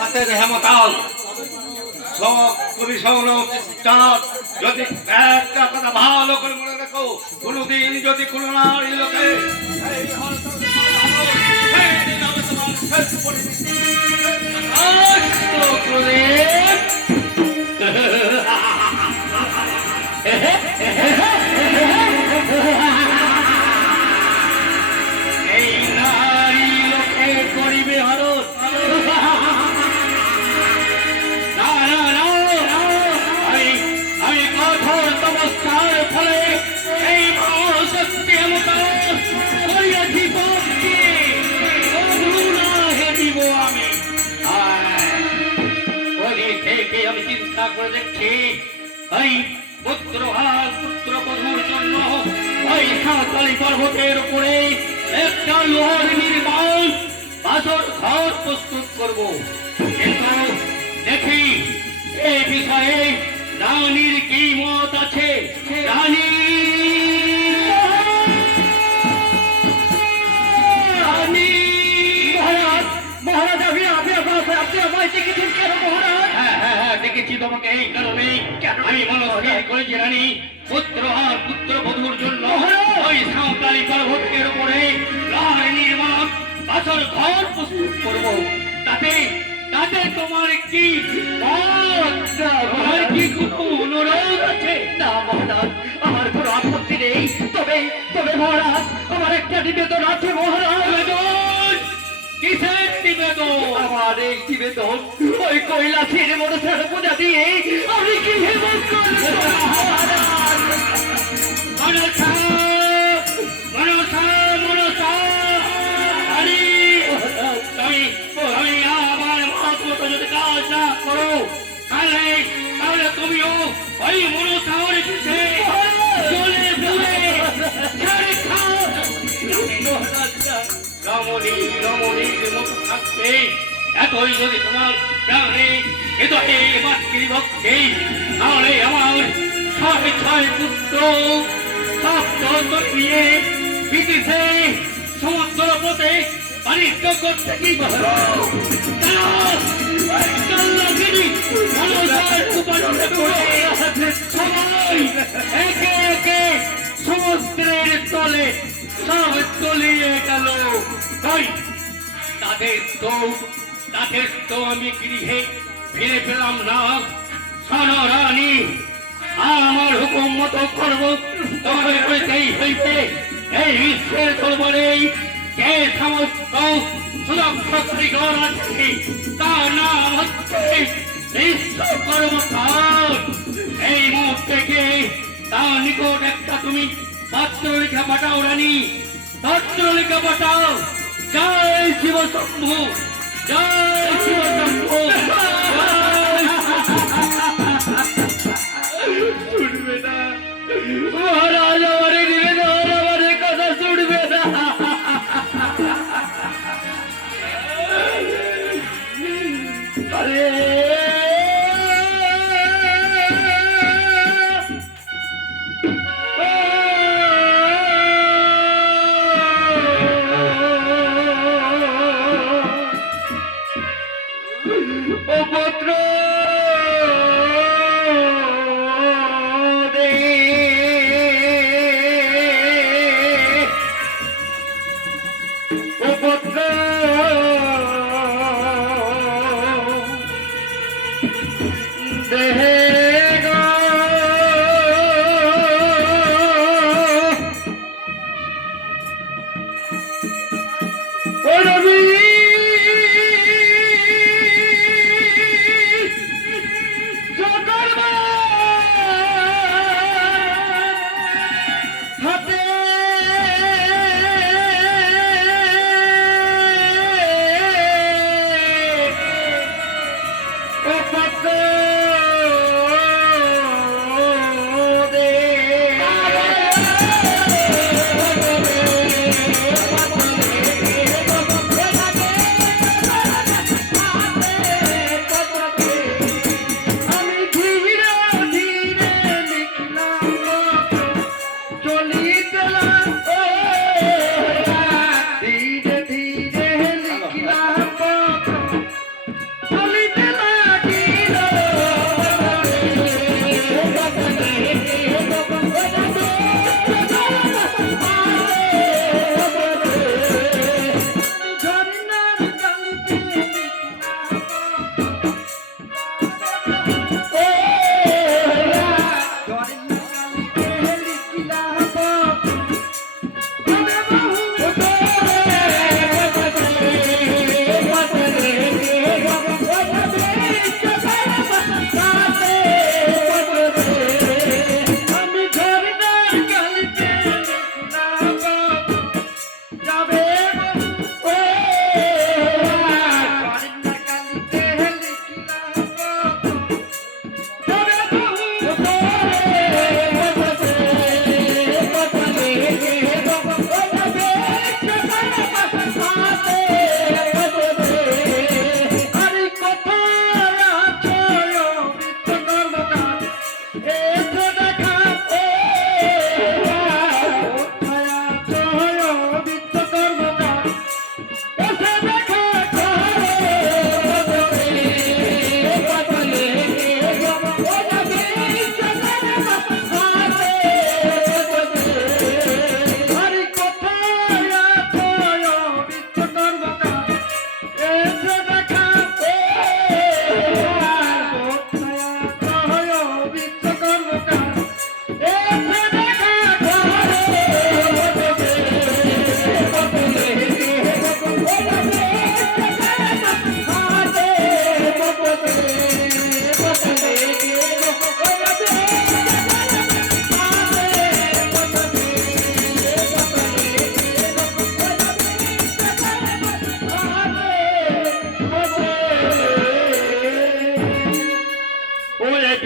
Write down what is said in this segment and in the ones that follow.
হাতের হেমতাল সব কবি শোনো চাঁদ যদি একটা কথা ভালো করে মনে রাখো, কোনোদিন যদি কোনো নারী লোকে এই হরতাল ভালো, সেই দিন হবে তোমার শেষ পরিণতি। এই নারী লোকে করিবে হরণ। না না না, আমি কঠোর তপস্যার ফলে এই মহাশক্তি করিয়াছি পক্ষে দিব আমি। ওদিক থেকে আমি চিন্তা করে দেখছি এই পুত্র বধূর জন্য ওই সাঁওতালি পর্বতের উপরে একটা লোহার নির্মাণ বাসর ঘর প্রস্তুত করব, কিন্তু দেখি এই বিষয়ে রানীর কি মত আছে। রানী মহারাজ, আপনি আমায় দেখেছেন কেন মহারাজ? হ্যাঁ, দেখেছি তোমাকে এই কারণে। আমি মনস্থির করেছি রানী, পুত্র আর পুত্র বধূর জন্য ওই সাঁওতালি পর্বতের উপরে লোহার নির্মাণ বাসর ঘর প্রস্তুত করব। তাতে তাতে তোমার কি তোমার কি কোনো অনুরোধ আছে? না মহারাজ, আমার কোনো আপত্তি নেই। তবে তবে মহারাজ, আমার একটা নিবেদন আছে মহারাজ। কিসের নিবেদন? আমার এই নিবেদন ওই কৈলাসের মনসার পূজা দিয়ে আমি কি হেমন করব মহারাজ। মনসা মনসা মনসা, আরে তুমি আমার মত মতো যদি কাজ না করো, তাহলে তুমিও ওই মনসার পিছে চলে ঘুরে ছেড়ে খাও। রমণীর মতো থাকবে, এতই যদি তোমার প্রাণে হৃদয়ে মাতৃভক্তি, তাহলে আমার 6 পুত্র নিয়ে বিদেশে সমুদ্র পথে বাণিজ্য করতে কি সবাই একে একে সমুদ্রের তলে সব তলিয়ে গেল। তাদের তো আমি গৃহে ফিরে পেলাম না। শোনো রানী, আমার হুকুম মতো করব তোমার করিতেই হইতে। এই বিশ্বের দরবারে যে সমস্ত সুরক্ষার আছে তার নাম হচ্ছে বিশ্বকর্মকার। এই মুহূর্তে তার নিকট একটা তুমি পত্রলিখা পাঠাও রানী, পত্রলিখা পাঠাও। জয় শিব শম্ভু, জয় শিব শম্ভু। শুনবে না মহারাজ, আমার নিবেদন, আমার কথা শুনবে না। আরে ও পুত্র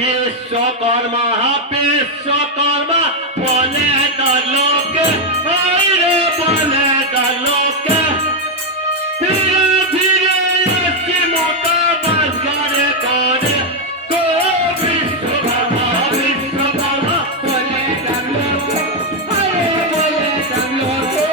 বিশ্বকর্মা বিশ্বকর্মা বলে তার লোকে রে বলে তার লোকে ধীরে ধীরে আসছে মোটা বাস ঘরে করে গো বিশ্বকর্মা বিশ্বকর্মা বলে তার লোকে বলে তার লোকে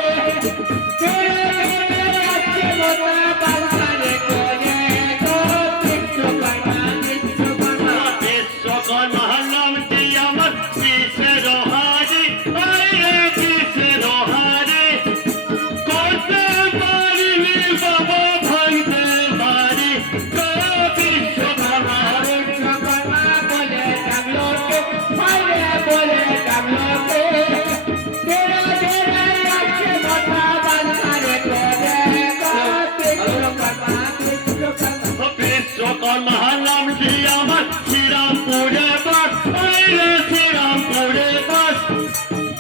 ধীরে ধীরে আসছে মোটা বাস ঘরে করে গো বিশ্বকর্মা বিশ্বকর্মা বিশ্বকর্মা নাম দিয়ে আমার কিসের হারি রে কিসের হারি করতে পারিনি বাবা ভাঙতে পারি গো বিশ্বকর্মা বিশ্বকর্মা বলে ডাকলোকে বলে ডাকলোকে ধীরে ধীরে আসছে মোটা বাস ঘরে করে গো বিশ্বকর্মা বিশ্বকর্মা বিশ্বকর্মা নাম দিয়ে আমার শ্রীরামপুরে বাস রে শ্রীরামপুরে বাস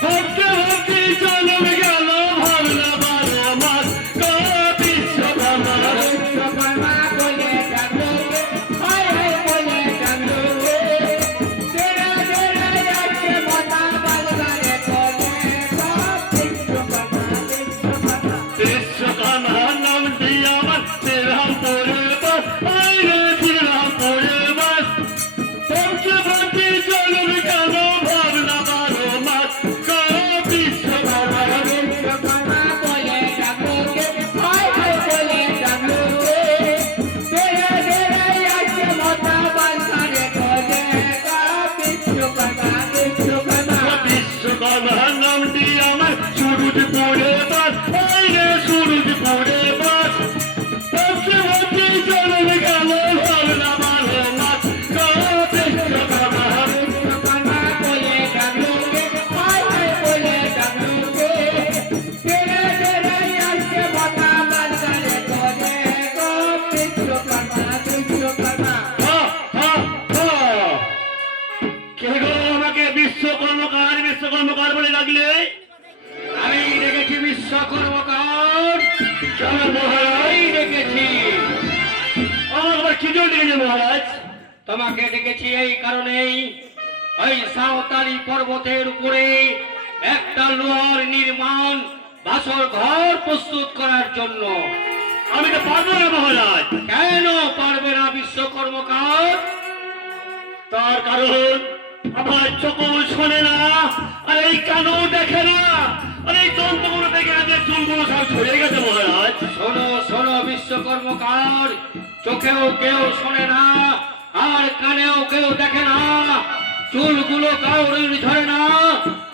ভক্তি ভক্তি জন্ম গেল ভাবনা 12 মাস গো বিশ্বকর্মা বিশ্বকর্মা বলে ডাকলোকে বলে ডাকলোকে ধীরে ধীরে যাচ্ছে মোটা বাস ঘরে করে গো বিশ্বকর্মা বিশ্বকর্মা বিশ্বকর্মা নাম দিয়ে আমার শ্রীরামপুরে বাস রে শ্রীরামপুরে বাস ভক্তি ভক্তি জন্ম গেল ভাবনা 12 মাস গো বিশ্বকর্মা বিশ্বকর্মা বলে ডাকলোকে বলে ডাকলোকে ধীরে ধীরে আসছে মোটা বাস ঘরে করে গো বিশ্বকর্মা বিশ্বকর্মা বিশ্বকর্মা নাম দিয়ে আমার সুরুজপুরে বাস রে সুরুজপুরে বাস ভক্তি ভক্তি জন্ম গেল ভাবনা 12 মাস গো বিশ্বকর্মা বিশ্বকর্মা বলে ডাকলোকে বলে ডাকলোকে ধীরে ধীরে আসছে মোটা বাস ঘরে করে গো বিশ্বকর্মা বিশ্বকর্মা কে গো আমাকে বিশ্বকর্মকার বলে ডাকলে? আমি দেখেছি বিশ্বকর্মকার কেন মহারাজ দেখেছি। আমার কি জন্য ডেকেছে মহারাজ? তোমাকে ডেকেছি এই কারণেই ওই সাঁওতালি পর্বতের উপরে একটা লোহার নির্মাণ বাসর ঘর প্রস্তুত করার জন্য। আমি তো পারবো না মহারাজ। কেন পারবে না বিশ্বকর্মকার? তার কারণ আমার চোখও শোনে না, আর এই কানও দেখে না, আর এই দন্তগুলো দেখে আগে চুলগুলো সব ঝরে গেছে মহারাজ। শোনো শোনো বিশ্বকর্মকার, চোখেও কেউ শোনে না আর কানেও কেউ দেখে না, চুলগুলো কাউরির ঝরে না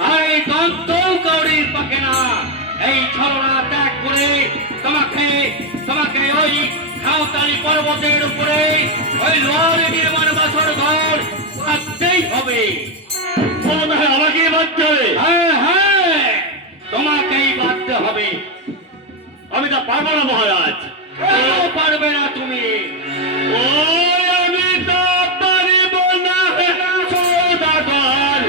আর এই দন্তও কাউরির পাকে না। এই ছলনা ত্যাগ করে তোমাকে ওই সাঁওতালি পর্বতের উপরে ওই লোহার নির্মাণ বাসর ঘর বাঁধতেই হবে। আমাকে বাঁধতে হবে? হ্যাঁ হ্যাঁ, তোমাকেই বাঁধতে হবে। আমি তা পারবো না মহারাজ। কেন পারবে না তুমি? আমি তো পারিব না সৌদাগর।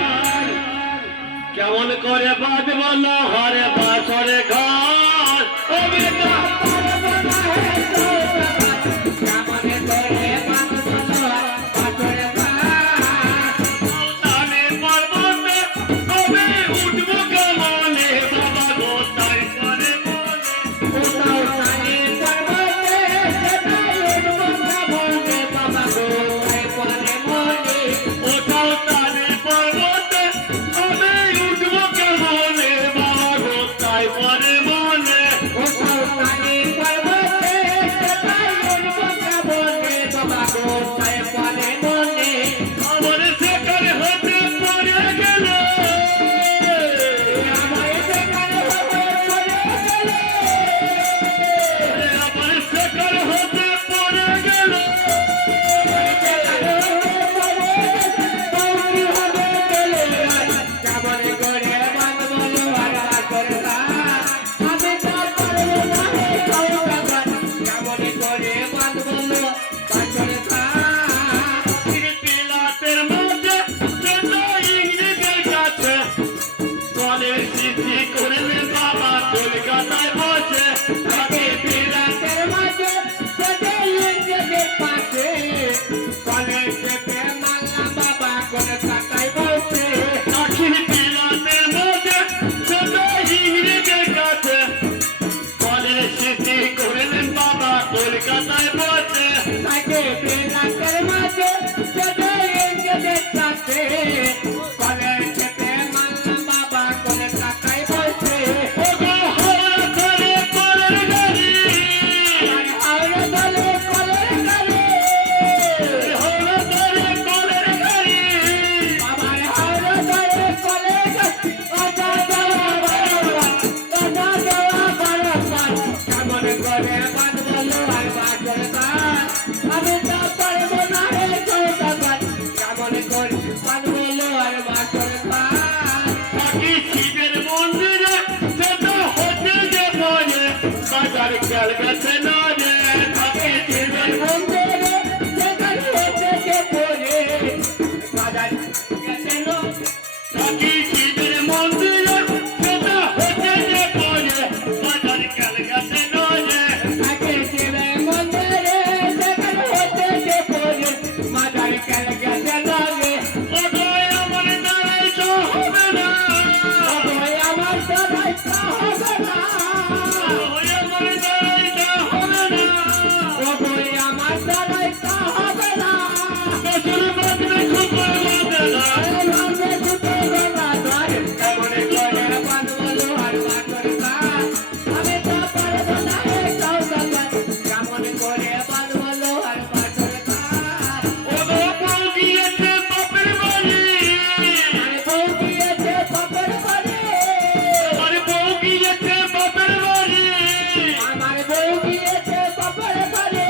কেমন করে বাঁধব লোহারে বাসরে ঘর? আমি তো পারব না কেমন করে বাঁধব লোহারে বাসরে ঘর? সাঁওতালি পর্বতে আমি উঠব কেমনে বাবা গো তাই করে মনে। সাঁওতালি পর্বতে সেটাই উঠব কেমনে বাবা গো তাই করে মনে। সাঁওতালি পর্বতে আমি উঠব কেমনে বাবা গো তাই করে মনে। সাঁওতালি পর্বতে সেটাই উঠব কেমনে বাবা গো তাই করে মনে। আমার সেখানে হতে পড়ে গেল, আমার সেখানে হতে পড়ে গেল, আমার সেখানে হতে পড়ে গেল, কেমন করে বাঁধব লোহার বাসর ঘর? আমি তো পারব না সৌদাগর, কেমন করে বাঁধব লোহার বাসর ঘর? বিলাতের মধ্যে ইংরেজের কাছে কলের সিদ্ধি করলে বাবা কলকাতায় বসে। আমি বিলাতের মাঝে ইংরেজের পাশে দেবে নাকের মাঝে দেবে গেলে কাছে কলে খেতে মানলাম বাবা কলে কাকাই বলছে ও গো হাওড়া ধরে কলের গাড়ি হাওড়া ধরে কলের গাড়ি হাওড়া ধরে কলের গাড়ি বাবা হাওড়া ধরে কলের গাড়ি ওটা দেওয়া বাবা ওটা দেওয়া বাবা কেমন করে বাঁধবো লোহার বাঁধের গাছ আমি তো পারবো না হে চৌকাবার কেমন করে বাঁধবো লোহার বাঁধের গাছ থাকি শিবের মন্দিরে সেটা হতে যে বলে বাজার খেয়াল গেছে না রে থাকি শিবের মন্দিরে সেটা হতে যে বলে বাজার গেছে না থাকি শিবের মন্দিরে সেটা হতে যে বলে বাজার খেয়াল গেছে না রে থাকি শিবের মন্দিরে সেটা হতে যে বলে বাজার খেয়াল গেছে না রে ওগো আমার দ্বারাই তো হবে না ওগো আমার দ্বারাই তো হবে না ওগো আমার দ্বারাই তো হবে না ওগো আমার দ্বারাই তো হবে না বছর বাদে খুব বাদে না বাদে খুব বাদে কেমন করে বাঁধবো লোহার বাঁধের গাছ আমি তো পারবো না হে চৌকাবার কেমন করে বাঁধবো লোহার বাঁধের গাছ ওগো বউ গিয়েছে বাপের বাড়ি আরে বউ গিয়েছে বাপের বাড়ি আরে বউ গিয়েছে বাপের বাড়ি আমার বউ গিয়েছে বাপের বাড়ি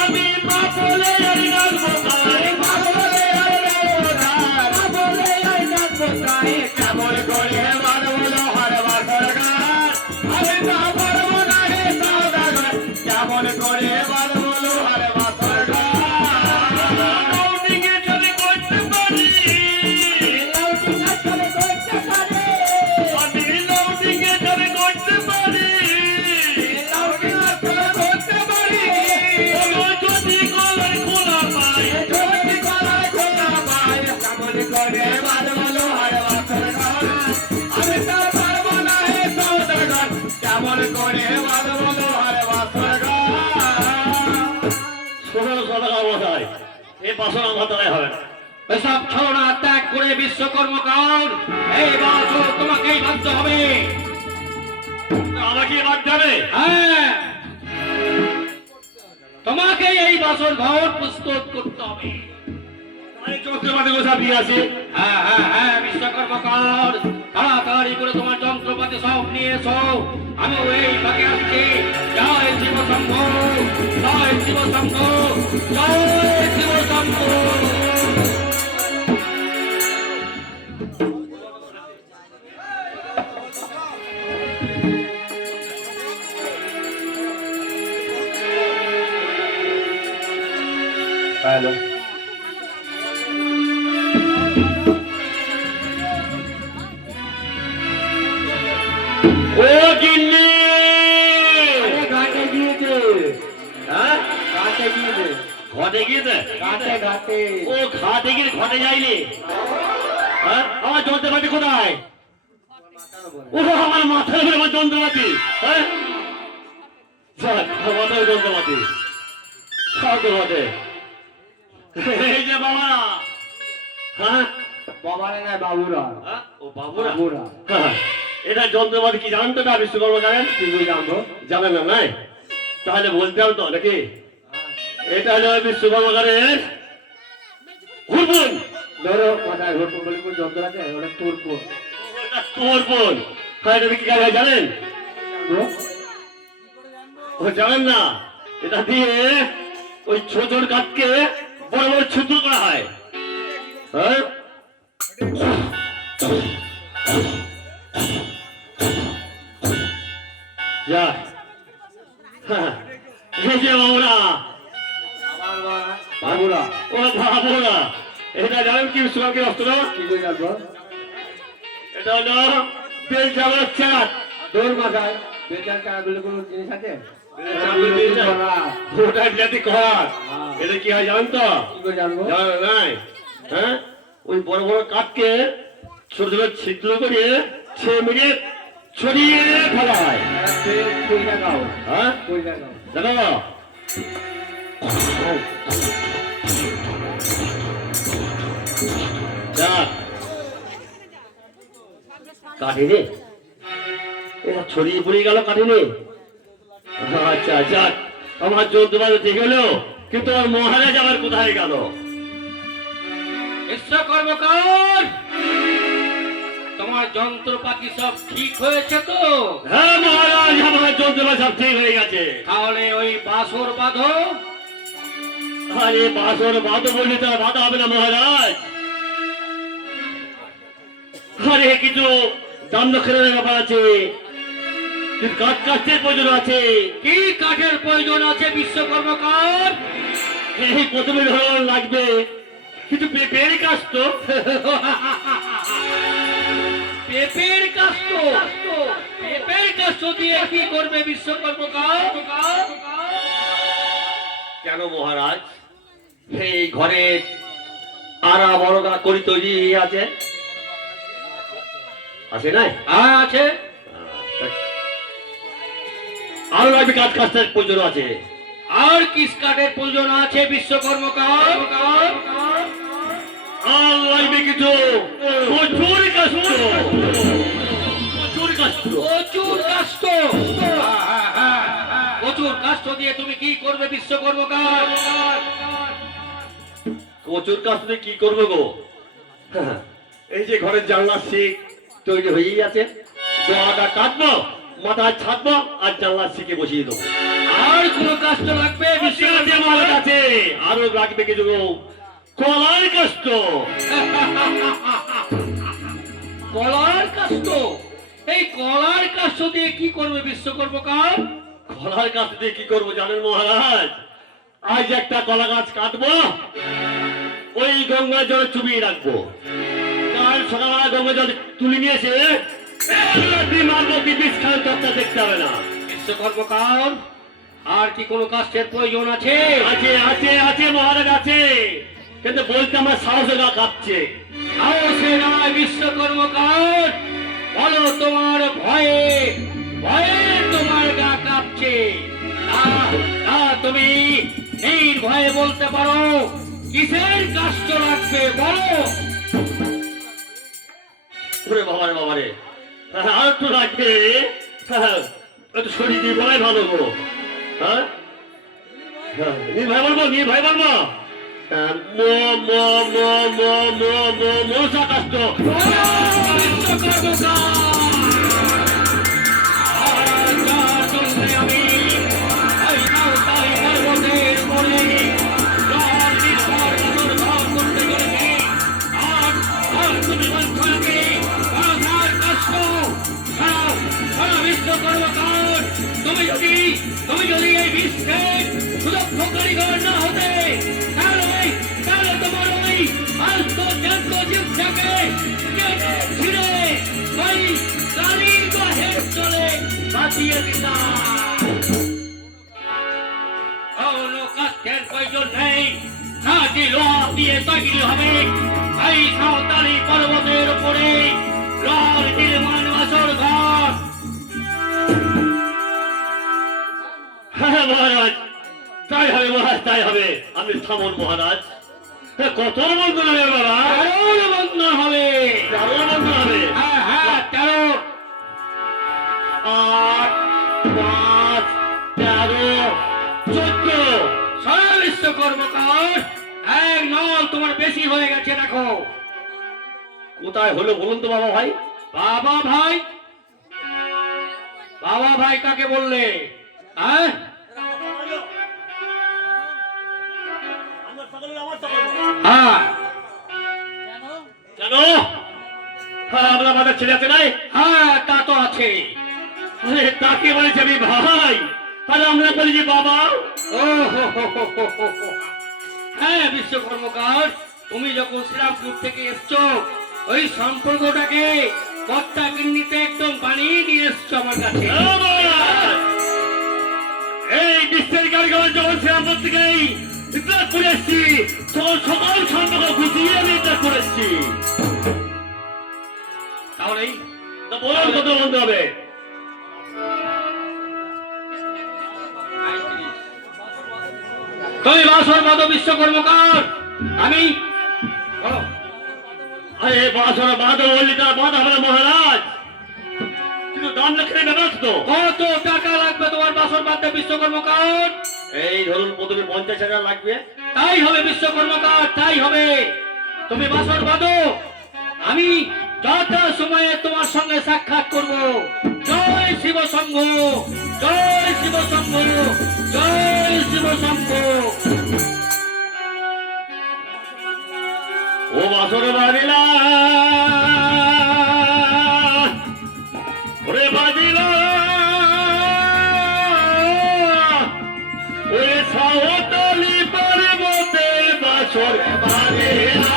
আমি মা বলে আর ডাকবো তাই মা বলে আর ডাকবো তাই মা বলে আর ডাকবো তাই কেমন করে বাঁধবো লোহার বাঁধের গাছ আমি তো পারবো না হে সওদাগর কেমন করে বাঁধবো লোহার বাঁধের গাছ লাউটিকে চলে করতে পারি লাউটিকে চলে করতে পারি আমি লাউটিকে চলে করতে পারি লাউটিকে চলে করতে পারি ওগো যদি গলার খোলা পাই যদি গলার খোলা পাই কেমন করে বাঁধবো লোহার বাঁধের গাছ আমি তো পারবো না হে সওদাগর কেমন করে বাঁধবো লোহার বাঁধের গাছ ষোলো টাকা বোধহয় এই বাসন আমার দ্বারাই হবে না। এসব ছলনা ত্যাগ করে বিশ্বকর্মকার এই বছর তোমাকেই বাঁধতে হবে আমাকে বাদ দেবে হ্যাঁ তোমাকে এই বছর ঘর প্রস্তুত করতে হবে আমি চন্দ্রপাতি গোসা দিয়ে আছি হ্যাঁ হ্যাঁ হ্যাঁ বিশ্বকর্মকার তাড়াতাড়ি করে তোমার যন্ত্রপাতি সব নিয়ে এসো আমি এই ফাঁকে আসছি জয় শিব শম্ভু জয় শিব শম্ভু জয় শিব শম্ভু হ্যালো ও গিন্নি ঘাটে গিয়েছে হ্যাঁ ঘাটে গিয়েছে ঘটে গিয়েছে ঘাটে ঘাটে ও ঘাটে গিয়ে ঘটে যাইনি হ্যাঁ আমার যন্ত্রপাতি কোথায় ও আমার মাথার উপরে আমার যন্ত্রপাতি হ্যাঁ যাক আমার মাথায় যন্ত্রপাতি সব তো বটে এই যে বাবারা হ্যাঁ বাবারা না বাবুরা হ্যাঁ? ও বাবুরা বাবুরা হ্যাঁ, এটা যন্ত্রপাতি কি জানতো না বিশ্বকর্মা জানেন কি করে জানবো জানেন না নাই তাহলে বলতে হবে তো নাকি এটা হলো বিশ্বকর্মাগারের ঘুরবুন ধরো মাথায় ঘটুন বলে কোন যন্ত্র আছে ওটা তোর পর ওটা তোর বোন হ্যাঁ এটা কি কাজ হয় জানেন ও জানেন না এটা দিয়ে ওই ছোট ছোট কাঠকে বড় বড় ছিদ্র করা হয় হ্যাঁ যা হ্যাঁ এই যে বাবুরা বাবুরা ও বাবুরা এটা জানেন কি বিশ্বকর্মা অস্ত্র কি করে জানবো এটা হলো বেল চালার চাট তোর মাথায় বেচার টাকা বলে কোনো জিনিস আছে ওটা জাতি কর এটা কি হয় জানেন তো কি করে জানবো জানেন নাই হ্যাঁ ওই বড় বড় কাঠকে ছোট ছোট ছিদ্র করে ছেড়ে মিলিয়ে ছড়িয়ে ফেলা হয় কই লাগাও হ্যাঁ কই লাগাও দেখো যাক, কাটেনি, এরা ছড়িয়ে পড়ে গেল, কাটেনি। আচ্ছা যাক, আমার যন্ত্রপাতি ঠিক হলো, কিন্তু আমার মহারাজ আবার কোথায় গেল? বিশ্বকর্মকার, তোমার যন্ত্রপাতি সব ঠিক হয়েছে তো? হ্যাঁ মহারাজ, আমার যন্ত্রপাতি সব ঠিক হয়ে গেছে। তাহলে ওই বাসর বাঁধো। আরে বাসর বাঁধো বললে তার বাধা হবে না মহারাজ। আরে কিছু দাম দক্ষিণের ব্যাপার আছে, কিছু কাঠ কাঠের প্রয়োজন আছে। কি কাঠের প্রয়োজন আছে বিশ্বকর্মকার? এই প্রথমে ধরুন লাগবে কিছু পেঁপের কাজ তো। পেঁপের কাস্ত? পেঁপের কাস্ত দিয়ে কি করবে বিশ্বকর্মকার? কেন মহারাজ, এই ঘরে আরা বড় করি তৈরি আছে, আছে নাই? হ্যাঁ আছে। আরো লাগবে কাজ কাজটার প্রয়োজন আছে। আর কিস কাঠের প্রয়োজন আছে বিশ্বকর্মকার? আর লাগবে কিছু প্রচুর কাষ্ট, প্রচুর কাষ্ট। প্রচুর কাস্ত? প্রচুর কাস্ত দিয়ে তুমি কি করবে বিশ্বকর্মকার? প্রচুর কাষ্ট দিয়ে কি করবো গো? এই যে ঘরের জানলা শিক তৈরি হয়েই আছে, দোয়াটা কাটবো, মাথায় ছাড়বো, আর জানলা শিখে বসিয়ে দেবো। আর কোন কাস্ত লাগবে আমার কাছে আরো লাগবে কিছু কলার কাষ্ট। কলার কাস্ত? এই কলার কাস্ত দিয়ে কি করবে বিশ্বকর্মকার? কলার কাষ্ট দিয়ে কি করবো জানেন মহারাজ? আজ একটা কলা গাছ কাটবো, ওই গঙ্গা জলে চুবিয়ে রাখবো, কাল সকালবেলা গঙ্গা জল তুলে নিয়েছে মারবো, কি বিষ খাওয়ার তত্ত্ব দেখতে হবে না। বিশ্বকর্মকার, আর কি কোনো কাস্টের প্রয়োজন আছে? আছে আছে আছে মহারাজ আছে, কিন্তু বলতে আমার সাহস গা কাঁপছে। সাহসে নয় বিশ্বকর্মকার, বলো তোমার ভয়ে, ভয়ে তোমার গা কাঁপছে। তুমি নির্ভয়ে বলতে পারো কিসের কাষ্ট লাগবে, বলো। ওরে বাবারে বাবারে, আর একটু লাগবে, একটু শরীর দিয়ে বলাই ভালো গো। হ্যাঁ নির্ভয় বলবো, নির্ভয় বলবো, মশা কাষ্ট। তুমি যদি এই বিশ্বের সুদক্ষ কারিগর না হতে, তাহলে তোমার ওই আন্তর্জান্ত জীবটাকে ছিঁড়ে ওই কালির বাহের চলে বাঁচিয়ে দিতাম। কোনো কাষ্ঠের প্রয়োজন নেই, সাথে লোহা দিয়ে তৈরি হবে এই সাঁওতালি পর্বতের উপরে লোহার নির্মাণ বাসর ঘর। হ্যাঁ মহারাজ, তাই হবে মহারাজ, তাই হবে। আপনি থামুন মহারাজ, কত বন্ধন হবে বাবা? 13 বন্ধন হবে। 13 বন্ধন হবে? হ্যাঁ হ্যাঁ 13। 8, 5, 13, 14। সারা বিশ্বকর্মকার, এক নল তোমার বেশি হয়ে গেছে, দেখো। কোথায় হলো বলুন তো বাবা ভাই? বাবা ভাই? বাবা ভাই কাকে বললে? হ্যাঁ হ্যাঁ কেন? হ্যাঁ আপনার মাথার ছেলে আছে নাই? হ্যাঁ তা তো আছে। আরে তাকে বলেছি আমি ভাই, আর আমরা বলি যে বাবা। ও হ্যাঁ বিশ্বকর্মকার, তুমি যখন শ্রীরামপুর থেকে এসছো, ওই সম্পর্কটাকে কর্তা গিন্নিতে একদম বানিয়ে নিয়ে এসছো আমার কাছে। এই বিশ্বের কারিগর যখন শ্রীরামপুর থেকেই করে এসছি, সকল সম্পর্ক গুছিয়ে আমি এটা করেছি। তাহলেই বলুন কত বন্ধু হবে? তুমি বাসর বাদো বিশ্বকর্মকার। আমি বলো। আরে বাসর বাদ বললি তার বাদ হবে না মহারাজ, কিন্তু দাম লক্ষণে ব্যাপার তো। কত টাকা লাগবে তোমার বাসর বাদে বিশ্বকর্মকার? এই ধরুন প্রথমে 50,000 লাগবে। তাই হবে বিশ্বকর্মকার, তাই হবে। তুমি বাসর বাদো, আমি যথা সময়ে তোমার সঙ্গে সাক্ষাৎ করব। জয় শিব শম্ভ, জয় শিব শম্ভ, জয় শিব শম্ভ। ও বাসর বাদিলা, ওরে বাদিলা, ওরে সাঁওতালি পর্বতে বাসর বাদিলা।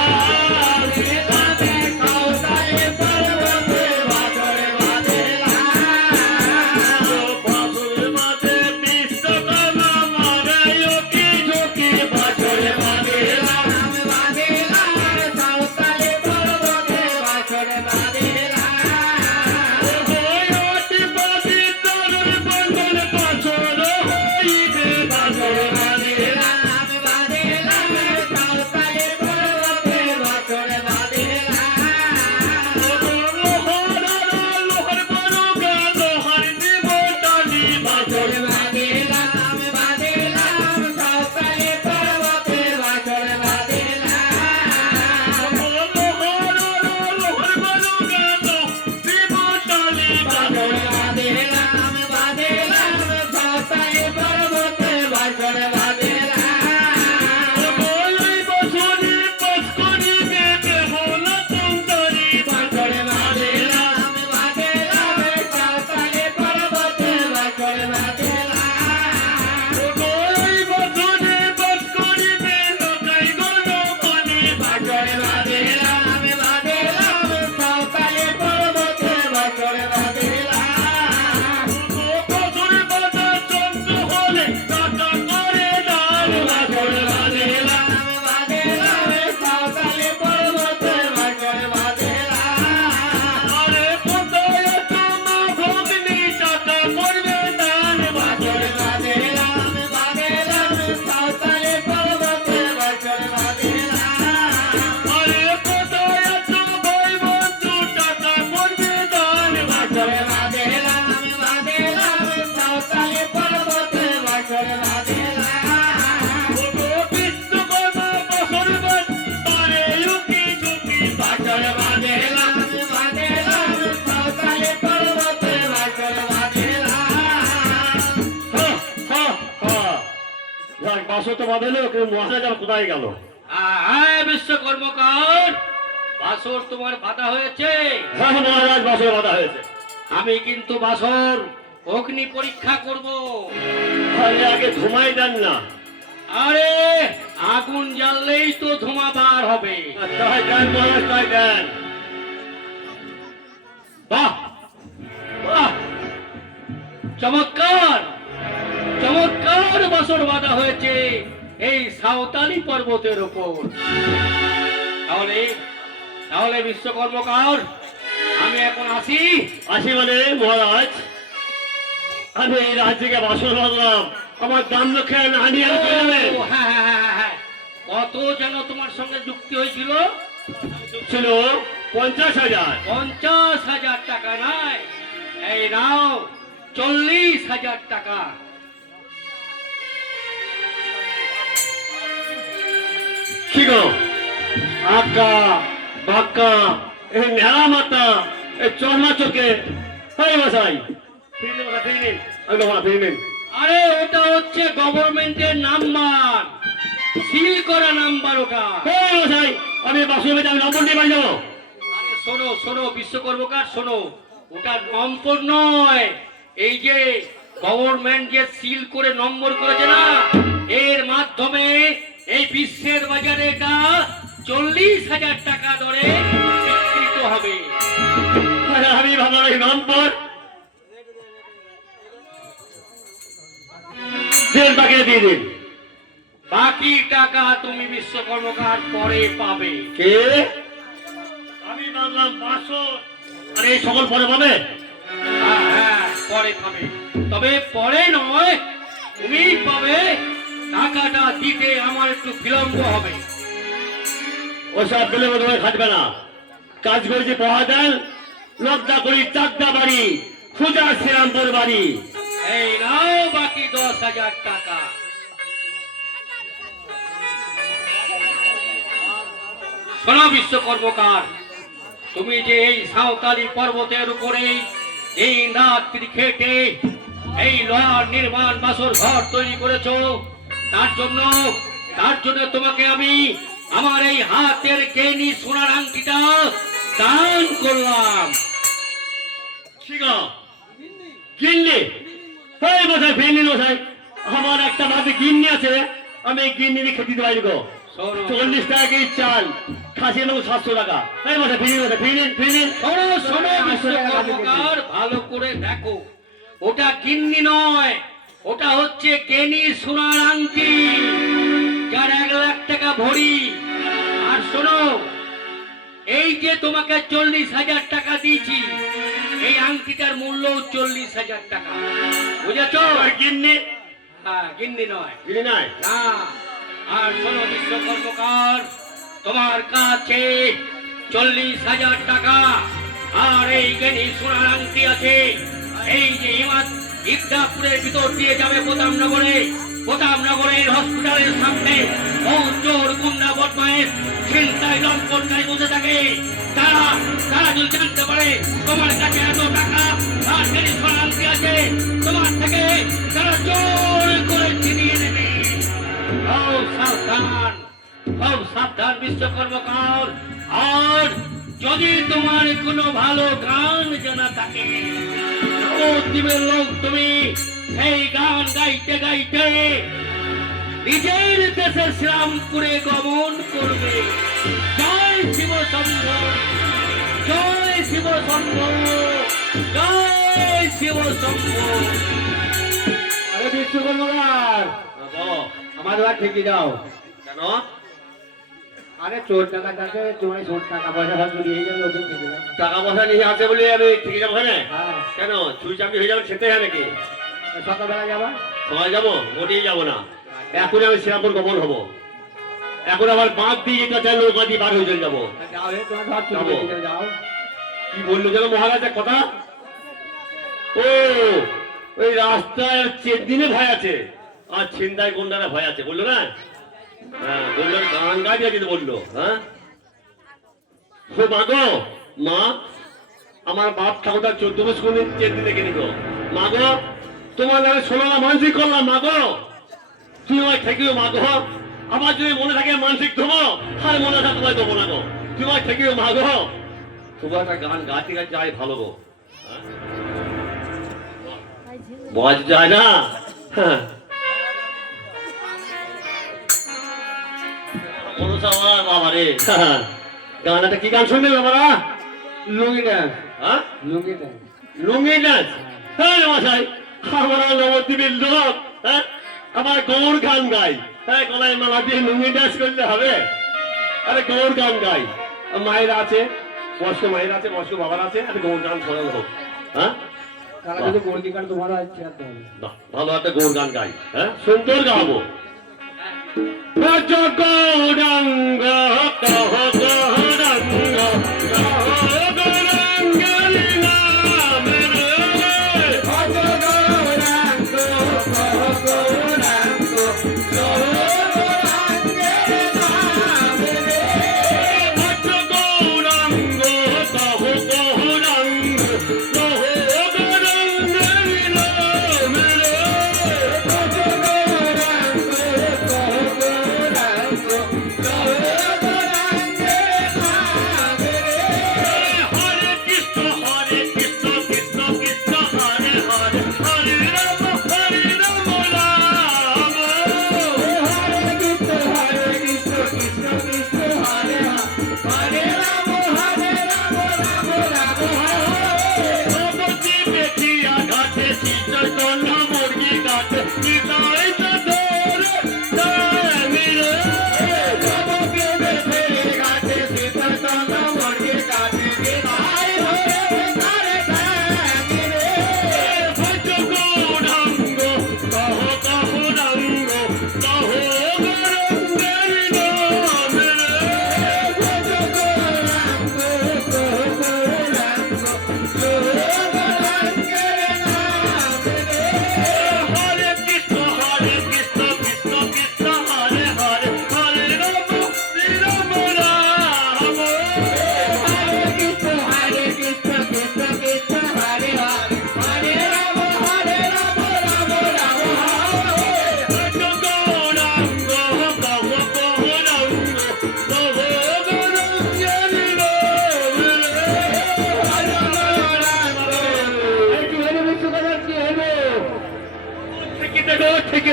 বাসর তো বাঁধলো, কিন্তু মহারাজ আর কোথায় গেল? হ্যাঁ বিশ্বকর্মকার, বাসর তোমার বাধা হয়েছে। হ্যাঁ মহারাজ, বাসর বাঁধা হয়েছে। আমি কিন্তু বাসর অগ্নি পরীক্ষা করব। তাহলে আগে ধুমাই দেন না। আরে আগুন জ্বাললেই তো ধোঁয়া বার হবে। তাই দেন মহারাজ, তাই দেন। বাহ বাহ, চমৎকার চমৎকার বাসর বাঁধা হয়েছে এই সাঁওতালি পর্বতের উপর। তাহলে তাহলে বিশ্বকর্মকার, আমি এখন আসি। আসি মানে মহারাজ, আমি এই রাজ্যকে বাসর বাঁধলাম, আমার দাম লক্ষে না নিয়ে আমি চলে যাবে। ও, হ্যাঁ হ্যাঁ হ্যাঁ হ্যাঁ, কত যেন তোমার সঙ্গে যুক্তি হয়েছিল? ছিল 50,000। 50,000 টাকা নাই, এই নাও 40,000 টাকা। কি গো, আঁকা বাঁকা, এই নেড়া মাথা, এই চর্মা চোখে, এই মশাই ফিরে নিন, ফিরে নিন, ফিরে নিন। আরে ওটা হচ্ছে গভর্নমেন্টের নাম্বার, সিল করা নাম্বার ওটা। এই মশাই, আমি বাসর বেঁধে আমি নম্বর নিয়ে বাড়ি যাবো। আরে শোনো শোনো বিশ্বকর্মকার, শোনো, ওটা নম্বর নয়, এই যে গভর্নমেন্ট যে সিল করে নম্বর করেছে না, এর মাধ্যমে এই বিশ্বের বাজারে এটা 40,000 টাকা দরে বিক্রিত হবে। আমি ভাবলাম এই নম্বর দেন, বাকি দিয়ে দিন। বাকি টাকা তুমি বিশ্বকর্মকার পরে পাবে। কে? আমি ভাবলাম বাসর, আর এই সকল পরে পাবে। হ্যাঁ হ্যাঁ, পরে পাবে, তবে পরে নয়, তুমি পাবে টাকাটা দিতে আমার একটু বিলম্ব হবে। ওসব বেলে বোধ খাটবে না। কাজ করেছে পহাদাল, লজ্জা করি চাকদা বাড়ি, খুঁজা শ্রীরামপুর বাড়ি। এই নাও বাকি 10,000 টাকা। শোনো বিশ্বকর্মকার, তুমি যে এই সাঁওতালি পর্বতের উপরে দিন রাত্রি খেটে এই লোহার নির্মাণ বাসর ঘর তৈরি করেছো, তার জন্য তোমাকে আমি আমার এই হাতের কেনি সোনার আংটিটা দান করলাম। ঠিক গিন্নি, এই মশাই ফেলনি মশাই, আমার একটা ভাবে গিন্নি আছে, আমি গিন্নি খেতে দিতে পারি গো। 40 টাকা কেজি চাল, খাসি নেবো 700 টাকা। এই মশাই ফিরিন। শোনো বিশ্বকর্মকার, ভালো করে দেখো, ওটা গিন্নি নয়, ওটা হচ্ছে কেনি সোনার আংটি, যার 1 লাখ টাকা ভরি। আর শোনো, এই যে তোমাকে 40,000 টাকা দিয়েছি, এই আংটিটার মূল্য 40,000 টাকা, বুঝেছো? গিন্নি? হ্যাঁ, গিন্নি নয়। গিন্নি নয় না। আর শোনো বিশ্বকর্মকার, তোমার কাছে 40,000 টাকা আর এই গেনি সোনার আংটি আছে। এই যে ইকদাপুরের ভিতর দিয়ে যাবে প্রতাপনগরের হসপিটালের সামনে চোর গুন্ডা বদমাইশ ছিনতাই লম্পটকারী বসে থাকে। তারা যদি জানতে পারে তোমার কাছে এত টাকা আর গেনি সোনার আংটি আছে, তোমার থেকে তারা চোর করে ছিনিয়ে নেবে। সাবধান বিশ্বকর্মকার। আর যদি তোমার কোনো ভালো গান জানা থাকে, নবদ্বীপের লোক তুমি সেই গান গাইতে গাইতে নিজের দেশের শ্রীরামপুরে গমন করবে। জয় শিব শম্ভ, জয় শিব শম্ভ, জয় শিব শম্ভ। আরে বিশ্বকর্মকার, আমার এবার ঠিকই যাও। কেন? আরে চোর টাকা থাকে, তোমার চোর টাকা পয়সা ভাগ নিয়ে যাবে, ওদের থেকে যাবে। টাকা পয়সা নিয়ে আছে বলে আমি থেকে যাবো এখানে? হ্যাঁ, কেন চুরি চাকরি হয়ে যাবে খেতে হয় নাকি? সকালবেলা যাবা? সবাই যাবো? মোটেই যাবো না। এখন আমি শ্রীরামপুর গমন হবো। এখন আবার বাঁধ দিয়ে যেতে চাই, নৌকা দিয়ে বার হয়ে চলে যাবো। যাও রে, তোমার ঘর যাবো। চলে যাও। কি বললো যেন মহারাজ এক কথা? ও ওই রাস্তায় চেদিনে ভয় আছে আর ছিনতাই গুন্ডারা ভয় আছে বললো না? হ্যাঁ, বললো গান গাইতে দিতে বললো। হ্যাঁ, ও মা গো, মা আমার বাপ ঠাকুরদার 14 বছর কোনদিন চেদিন দেখে নিত। মা গো, তোমার নামে 16টা মানসিক করলাম। মা গো, তুমি আমায় ঠেকিও। মা গো, আমার যদি মনে থাকে মানসিক দেবো, আর মনে থাকে তোমায় দেবো না গো। তুমি আমায় ঠেকিও মা গো। তোমার একটা গান গাতে গাতে যায় ভালো গো। হ্যাঁ? বজ যায় না। হ্যাঁ, বাবা রে, গানটা কি গান শুনবে বাবারা? লুঙ্গি ডান্স। হ্যাঁ, লুঙ্গি ডান্স। লুঙ্গি নাচ। হ্যাঁ মশাই, আমরা নবদ্বীপের লোক। হ্যাঁ, আমার গৌর গান গাই। হ্যাঁ, গলায় মালা দিয়ে লুঙ্গি ডান্স করলে হবে? আরে গৌর গান গাই। মায়ের আছে, বয়স্ক মায়ের আছে, বয়স্ক বাবার আছে, আরে গৌর গান শোনানো হোক। হ্যাঁ, তারা যদি গর্জি কার তোমারও আছে আর তোমার। বাহ, ভালো একটা গৌর গান গাই। হ্যাঁ, সুন্দর গাবো। গৌরাঙ্গ কহ গৌরাঙ্গ, কহ গৌরাঙ্গের নাম রে। কত গৌরাঙ্গ, কহ গৌরাঙ্গ, কহ গৌরাঙ্গের নাম রে। কত গৌরাঙ্গ, কহ গৌরাঙ্গ, কহ গৌরাঙ্গের নাম রে। কত গৌরাঙ্গ, কহ গৌরাঙ্গ,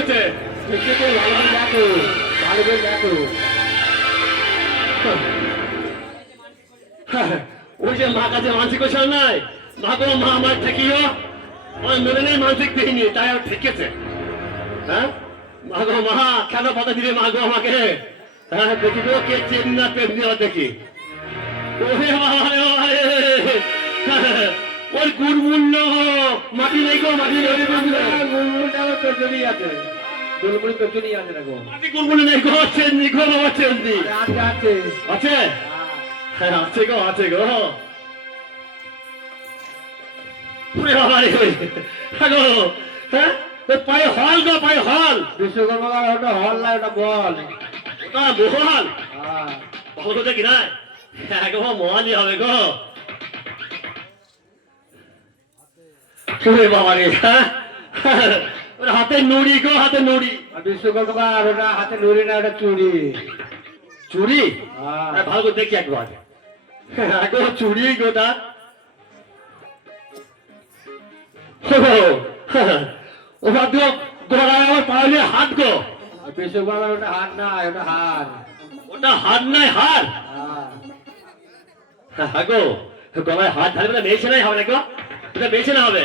ঠেকেছে। ঠেকেছে, ভালো করে দেখো, ভালো করে দেখো। ওই যে মা কাছে মানসিক কোশল নাই, মা গো মা আমার ঠেকিও, আমার মেনে নেই মানসিক দিইনি, তাই আর ঠেকেছে। হ্যাঁ মা গো মা, কেন বাধা দিলে মা গো আমাকে? হ্যাঁ দেখি গো কে চেন না প্রেম দেওয়া দেখি। ওরে বাবা রে বাবা রে, ওর গুড়মূল্য মাটি নেই গো, মাটি নেই গুলগুলটাও তোর জন্যই আছে, গুলগুলি তোর জন্যই আছে না গো। মাটি গুড়মূল্য নেই গো, চেননি গো বাবা, চেননি আছে আছে। আছে, হ্যাঁ আছে গো, আছে গো। ওরে বাবা রে, হ্যাঁ গো, হ্যাঁ ওই পায়ে হল গো, পায়ে হল। বিশ্বকর্মা ওটা হল না, ওটা বল। ওটা মোহন, হ্যাঁ বল দেখি না, হ্যাঁ গো মোহনই হবে গো। ওরে বাবা রে, হ্যাঁ ওর হাতে নুড়ি গো, হাতে নুড়ি। আর বিশ্বকর্মা আর ওটা হাতে নুড়ি না, ওটা চুড়ি। চুড়ি? হ্যাঁ আরে ভালো করে দেখি একবার। হ্যাঁ গো চুড়ি গোটা। ও ভাগ্য গোড়ায় আমার পাওয়ালে হাত গো। আর বিশ্বকর্মা ওটা হাত না, ওটা হাত। ওটা হাত নাই, হাত। হ্যাঁ হ্যাঁ গো, গলায় হাত ধারবে না, মেয়েছে নাই হবে না গো, এটা মেয়েছে না হবে।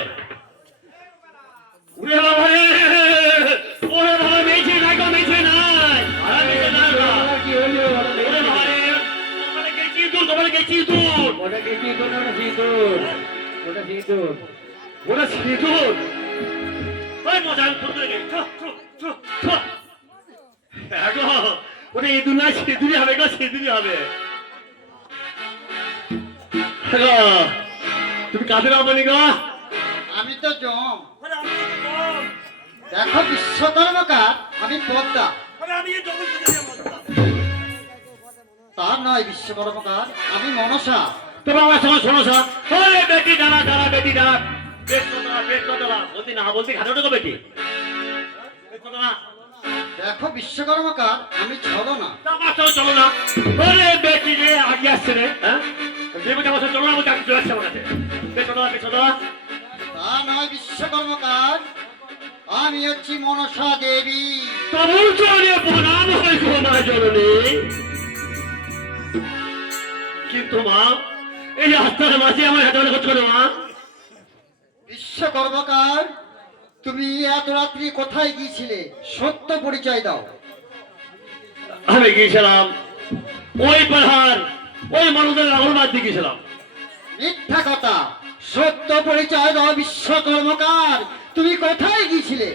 উরে বাবা রে, ওরে বাবা মেয়েছে নাই গো, মেয়েছে নাই, মেয়েছে নাই গো। কি হলো? ওরে বাবা রে, তোমার গেছি দূর, তোমার গেছি দূর। ওটা কি সিঁদুর না, ওটা সিঁদুর, ওটা সিঁদুর। ওটা সিঁদুর। ওই মজা আমি ফোন করে গেছি। হ্যাঁ গো, ওটা ইঁদুর না, সিঁদুরই হবে গো, সিঁদুরই হবে। হ্যাঁ গো, তুমি কাদের আপনি গো? আমি তো জম। দেখো বিশ্বকর্মকার, আমি পদ্মা। তা নয় বিশ্বকর্মকার, আমি মনসা। তোমার আমার সঙ্গে শোনো সা। ওরে বেটি দাঁড়া, দাঁড়া বেটি দাঁড়া। পেট কথা, পেট কথা বলতে না বলতে ঘাটে ওঠো বেটি। পেট কথা না। দেখো বিশ্বকর্মকার, আমি ছলো না। তা আমার সঙ্গে চলো না। ওরে বেটি রে, আগে আসছে রে। হ্যাঁ দেবী আমার সঙ্গে চলো না, বলতে আগে চলে আসছে আমার কাছে। পেট কথা, পেট কথা। তা নয় বিশ্বকর্মকার, আমি হচ্ছি মনসা দেবী। তবু চলে প্রণাম হয় গো মা জননী। কিন্তু মা, এই রাস্তার মাঝে আমার হাতে অনেক করছো মা। বিশ্বকর্মকার, তুমি এত রাত্রি কোথায় গিয়েছিলে? সত্য পরিচয় দাও। আমি গিয়েছিলাম ওই পাহাড়, ওই মানুষের রাহুল মার দিয়ে গিয়েছিলাম। মিথ্যা কথা, সত্য পরিচয় দাও বিশ্বকর্মকার, তুমি কোথায় গিয়েছিলে?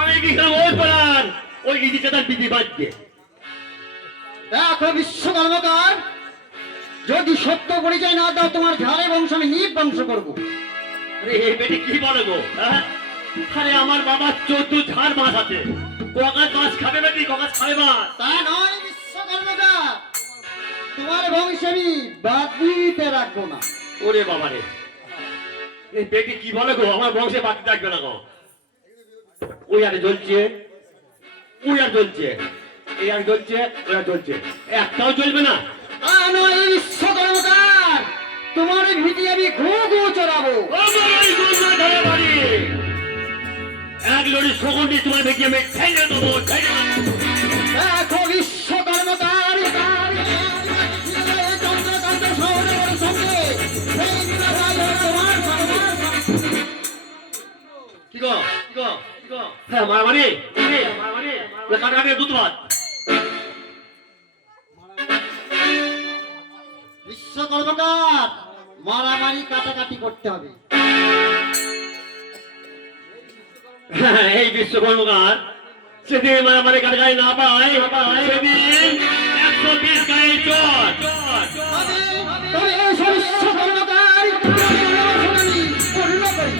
আমি গিয়েছিলাম ওই পাহাড়, ওই ইদি চেতার বিধি বাদ দিয়ে। দেখো বিশ্বকর্মকার, যদি সত্য পরিচয় না দাও, তোমার ঝাড়ে বংশ আমি নিবংশ করবো। আরে এই বেটি কি বলে গো? হ্যাঁ আরে আমার বাবার 14 ঝাড় মাছ আছে, ককাজ মাছ খাবে বেটি, ককাজ খাবে মাছ। তা নয় বিশ্বকর্মকার, তোমার বংশ আমি বাদ দিতে রাখবো না। ওরে বাবা রে, এই বেটি কি বলে গো? আমার বংশে বাকি থাকবে না গো। ওই আর জ্বলছে, ওই আর জ্বলছে, এই আর জ্বলছে, ওই আর জ্বলছে, একটাও চলবে না। তা নয় বিশ্বকর্মকার, তোমার ভিটি আমি ঘু ঘু চড়াবো। আমার ওই দুর্গা ধরে বাড়ি এক লড়ি শকুনটি তোমার বেঁকে আমি ঠেলে দেবো, ঠেলে দেবো। দেখো বিশ্বকর্মকার, চন্দ্রকান্ত সহদেবের সঙ্গে সেই বিবাহ তোমার কি গো, কি গো, কি গো? হ্যাঁ মারামারি, মারামারি, কাটাকাটি দুধ ভাত। বিশ্বকর্মকার, মারামারি কাটাকাটি করতে হবে। হ্যাঁ, এই বিশ্বকর্মকার সেদিন মারামারি কাটাকাটি না পায়, সেদিন 120 গায়ে চোর। তবে এসব বিশ্বকর্মকার, আমি পূর্ণ করি।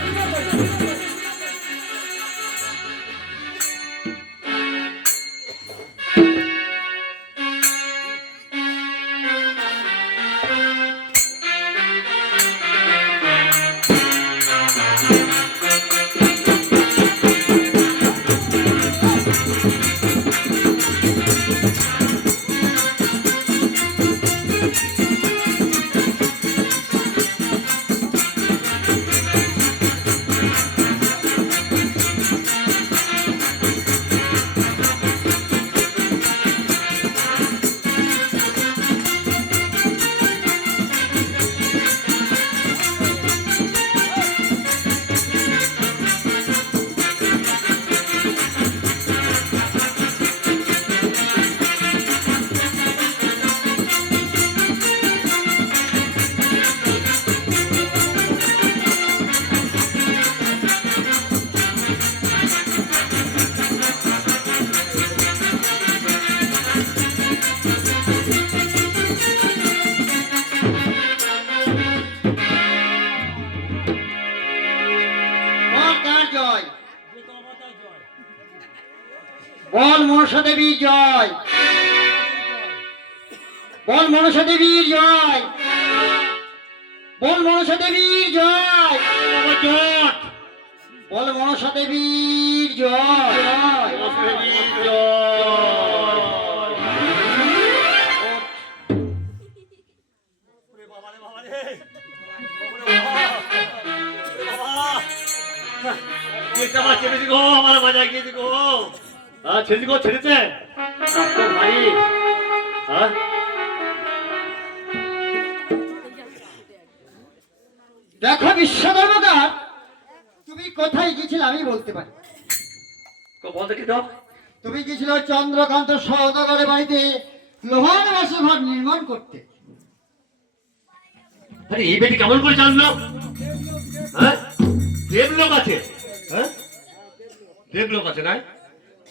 মনসা দেবীর জয়, বল মনসা দেবীর জয়, বল মনসা দেবীর জয়, বাবা জট বল মনসা দেবীর জয়। ছেড়েছি গো, আমার বাজায় গিয়েছি গো। হ্যাঁ ছেড়েছি গো, ছেড়েছে তো ভাই। হ্যাঁ দেখো বিশ্বকর্মকার, তুমি কোথায় গেছিলে আমি বলতে পারি। বলতে কি তো তুমি গেছিল চন্দ্রকান্ত সওদাগরের বাড়িতে লোহার বাসঘর নির্মাণ করতে। আরে এই বেটি কেমন করে জানলো? হ্যাঁ দেবলোক আছে, হ্যাঁ দেবলোক আছে নাই?